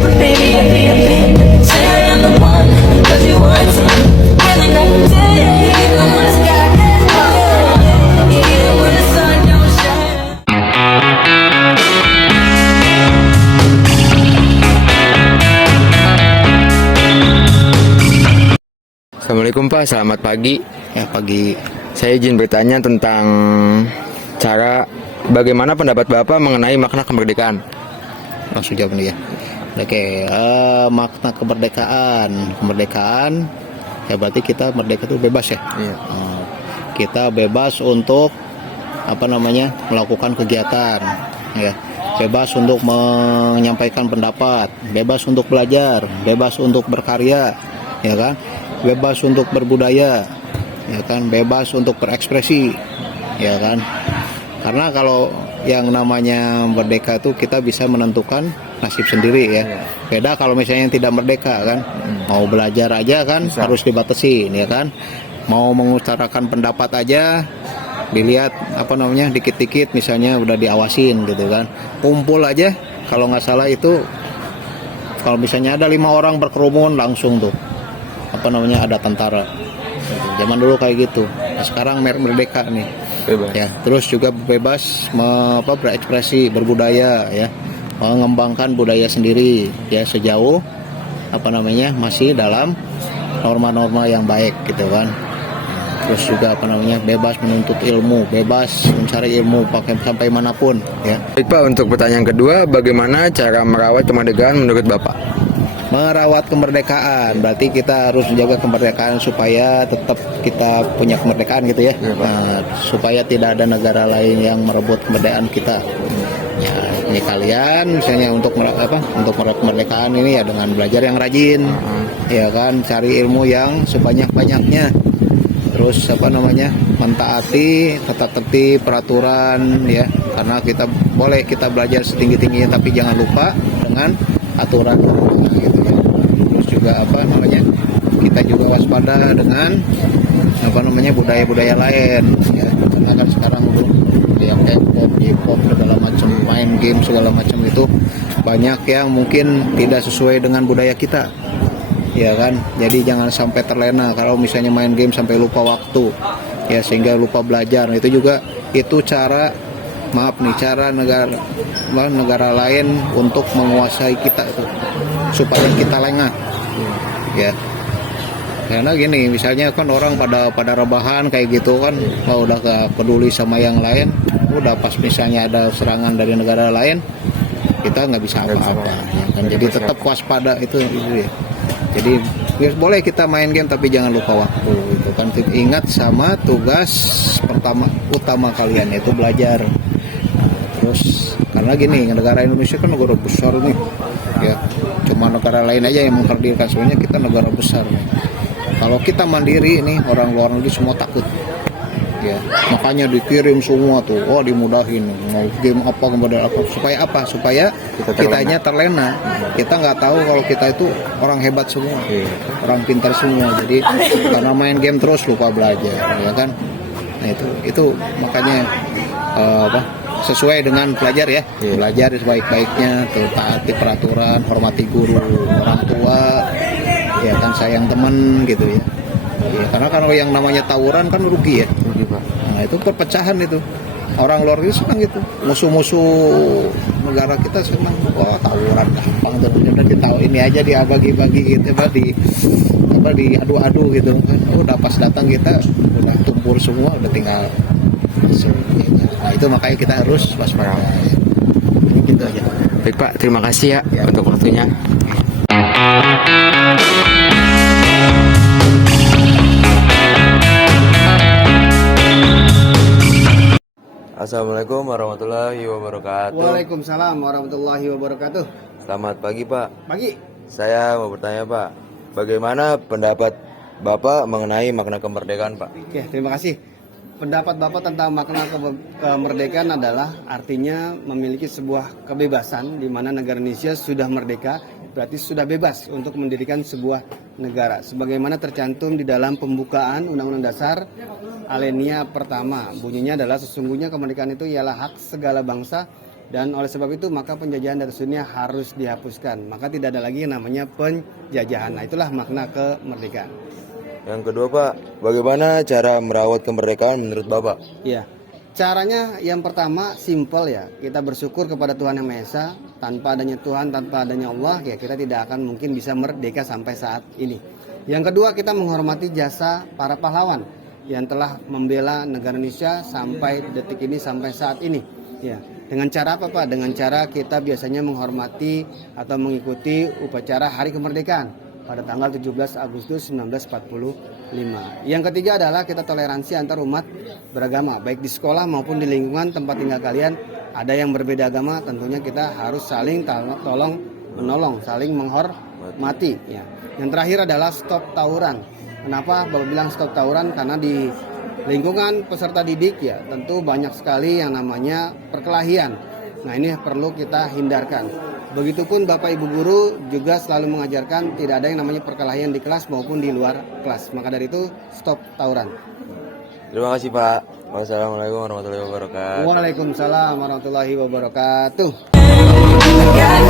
but baby, I've been. Say I am the one, 'cause you want some. Really not today, even when the sky gets low, even when the sun don't shine. Assalamualaikum Pak, selamat pagi. Ya, pagi. Saya izin bertanya tentang cara bagaimana pendapat Bapak mengenai makna kemerdekaan. Langsung jawab nih ya. Oke, makna kemerdekaan. Kemerdekaan ya berarti kita merdeka itu bebas ya. Iya. Kita bebas untuk melakukan kegiatan ya. Bebas untuk menyampaikan pendapat, bebas untuk belajar, bebas untuk berkarya, ya kan? Bebas untuk berbudaya, ya kan? Bebas untuk berekspresi, ya kan? Karena kalau yang namanya merdeka itu kita bisa menentukan nasib sendiri ya. Beda kalau misalnya yang tidak merdeka kan, mau belajar aja kan harus dibatasi, ya kan? Mau mengutarakan pendapat aja dilihat dikit-dikit misalnya udah diawasin gitu kan. Kumpul aja kalau nggak salah itu kalau misalnya ada 5 orang berkerumun langsung tuh ada tentara. Zaman dulu kayak gitu. Nah, sekarang merdeka nih. Bebas. Ya, terus juga bebas berekspresi, berbudaya ya. Mengembangkan budaya sendiri ya sejauh masih dalam norma-norma yang baik gitu kan. Terus juga bebas menuntut ilmu, bebas mencari ilmu sampai manapun ya. Baik Pak, untuk pertanyaan kedua, bagaimana cara merawat kemerdekaan menurut Bapak? Merawat kemerdekaan berarti kita harus menjaga kemerdekaan supaya tetap kita punya kemerdekaan gitu ya. Nah, supaya tidak ada negara lain yang merebut kemerdekaan kita. Ya, ini kalian misalnya untuk merawat kemerdekaan ini ya dengan belajar yang rajin, ya kan, cari ilmu yang sebanyak-banyaknya. Terus mentaati tata tertib peraturan ya, karena kita belajar setinggi-tingginya tapi jangan lupa dengan aturan gitu ya. Terus juga kita juga waspada dengan budaya-budaya lain ya, karena kan sekarang yang K-pop segala macam, main game segala macam itu banyak yang mungkin tidak sesuai dengan budaya kita. Ya kan, jadi jangan sampai terlena kalau misalnya main game sampai lupa waktu ya, sehingga lupa belajar. Itu cara negara lain untuk menguasai kita itu supaya kita lengah ya. Karena gini, misalnya kan orang pada rebahan kayak gitu kan, kalau udah gak peduli sama yang lain, udah pas misalnya ada serangan dari negara lain, kita nggak bisa apa-apa ya kan. Jadi tetap waspada itu ya. Jadi boleh kita main game tapi jangan lupa waktu gitu kan. Ingat sama tugas utama kalian, yaitu belajar. Terus karena gini, negara Indonesia kan negara besar nih ya, cuma negara lain aja yang menghadirkan, sebenarnya kita negara besar nih. Kalau kita mandiri nih, orang luar negeri semua takut ya, makanya dikirim semua tuh, dimudahin mau game apa kemudian apa supaya kitanya terlena. Kita nggak tahu kalau kita itu orang hebat semua, orang pintar semua. Jadi karena main game terus lupa belajar ya kan. Nah itu makanya sesuai dengan pelajar ya, belajar sebaik-baiknya, taati peraturan, hormati guru, orang tua ya kan, sayang teman gitu ya. Karena kalau yang namanya tawuran kan rugi ya. Nah, itu perpecahan itu. Orang luar negeri senang gitu. Musuh-musuh negara kita senang. Wah, tawuran gampang tuh. Udah ditahu ini aja dibagi-bagi gitu, diadu-adu gitu kan. Udah pas datang kita udah tumpul semua, udah tinggal nah, itu makanya kita harus waspada. Gitu aja. Baik Pak, terima kasih ya untuk waktunya. Assalamualaikum warahmatullahi wabarakatuh. Waalaikumsalam warahmatullahi wabarakatuh. Selamat pagi Pak. Pagi. Saya mau bertanya Pak, bagaimana pendapat Bapak mengenai makna kemerdekaan Pak? Oke, terima kasih. Pendapat Bapak tentang makna kemerdekaan adalah artinya memiliki sebuah kebebasan di mana negara Indonesia sudah merdeka, berarti sudah bebas untuk mendirikan sebuah negara. Sebagaimana tercantum di dalam pembukaan Undang-Undang Dasar alinea pertama, bunyinya adalah sesungguhnya kemerdekaan itu ialah hak segala bangsa Dan oleh sebab itu maka penjajahan dari dunia harus dihapuskan. Maka tidak ada lagi yang namanya penjajahan. Nah, itulah makna kemerdekaan. Yang kedua Pak, bagaimana cara merawat kemerdekaan menurut Bapak? Ya, caranya yang pertama simple ya. Kita bersyukur kepada Tuhan Yang Maha Esa. Tanpa adanya Tuhan, tanpa adanya Allah, ya kita tidak akan mungkin bisa merdeka sampai saat ini. Yang kedua, kita menghormati jasa para pahlawan yang telah membela negara Indonesia sampai detik ini, sampai saat ini. Ya, dengan cara apa Pak? Dengan cara kita biasanya menghormati atau mengikuti upacara Hari Kemerdekaan pada tanggal 17 Agustus 1945. Yang ketiga adalah kita toleransi antar umat beragama, baik di sekolah maupun di lingkungan tempat tinggal kalian. Ada yang berbeda agama, tentunya kita harus saling tolong menolong, saling menghormati. Ya. Yang terakhir adalah stop tawuran. Kenapa Bapak bilang stop tawuran? Karena di lingkungan peserta didik ya tentu banyak sekali yang namanya perkelahian. Nah, ini perlu kita hindarkan. Begitupun Bapak Ibu guru juga selalu mengajarkan tidak ada yang namanya perkelahian di kelas maupun di luar kelas. Maka dari itu stop tawuran. Terima kasih Pak. Wassalamualaikum warahmatullahi wabarakatuh. Waalaikumsalam warahmatullahi wabarakatuh. I got